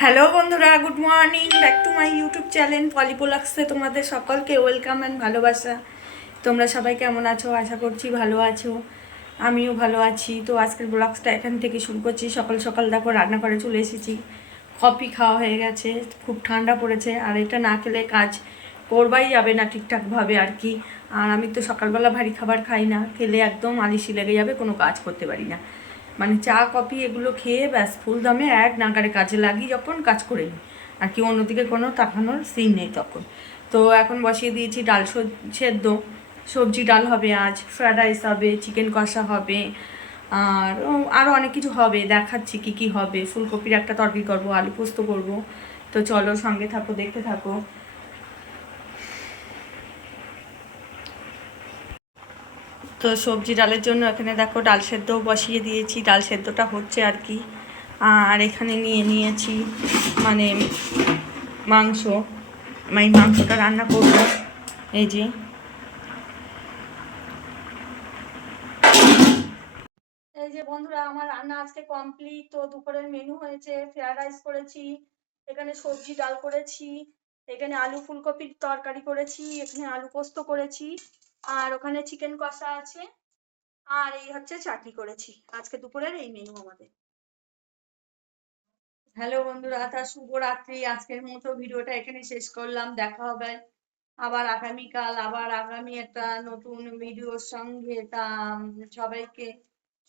Hello বন্ধুরা, good morning, back to my YouTube channel পলিপোলাক্সে তোমাদের সকলকে ওয়েলকাম অ্যান্ড ভালোবাসা। তোমরা সবাই কেমন আছো? আশা করছি ভালো আছো, আমিও ভালো আছি। তো আজকের ব্লগসটা এখান থেকে শুরু করছি। সকাল সকাল দেখো রান্না করে চলে এসেছি, কফি খাওয়া হয়ে গেছে, খুব ঠান্ডা পড়েছে, আর এটা না খেলে কাজ করবাই যাবে না ঠিকঠাকভাবে আর কি। আর আমি তো সকালবেলা ভারী খাবার খাই না, খেলে একদম আলিশি লেগে যাবে, কোনো কাজ করতে পারি না। মানে চা কফি এগুলো খেয়ে ব্যাস ফুল দমে এক নাগারে কাজে লাগি, যখন কাজ করে নিই আর কি, অন্যদিকে কোনো তাকানোর সিন নেই তখন। তো এখন বসিয়ে দিয়েছি ডাল সেদ্ধ, সবজি ডাল হবে, আজ ফ্রায়েড রাইস হবে, চিকেন কষা হবে, আর আরও অনেক কিছু হবে, দেখাচ্ছি কি কি হবে। ফুলকপির একটা তরকারি করবো, আলু পোস্ত করবো। তো চলো সঙ্গে থাকো, দেখতে থাকো। তো সবজি ডালের জন্য এখানে দেখো ডাল সেদ্ধও বসিয়ে দিয়েছি, ডাল সেদ্ধটা হচ্ছে আর কি। আর এখানে নিয়ে নিয়েছি মানে মাংস, আমি মাংসটা রান্না করব। এই যে বন্ধুরা, আমার রান্না আজকে কমপ্লিট। তো দুপুরের মেনু হয়েছে ফ্রায়েড রাইস করেছি, এখানে সবজি ডাল করেছি, এখানে আলু ফুলকপির তরকারি করেছি, এখানে আলু পোস্ত করেছি, আর ওখানে চিকেন কষা আছে, আর এই হচ্ছে চাটনি করেছি। আজকে দুপুরের এই মেনু আমাদের। হ্যালো বন্ধুরা, শুভ রাত্রি। আজকের মতো ভিডিওটা এখানে শেষ করলাম, দেখা হবে আবার আগামীকাল, আবার আগামী একটা নতুন ভিডিওর সঙ্গে। তা সবাইকে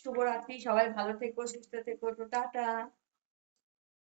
শুভরাত্রি, সবাই ভালো থেকো, সুস্থ থেকো, তো টাটা।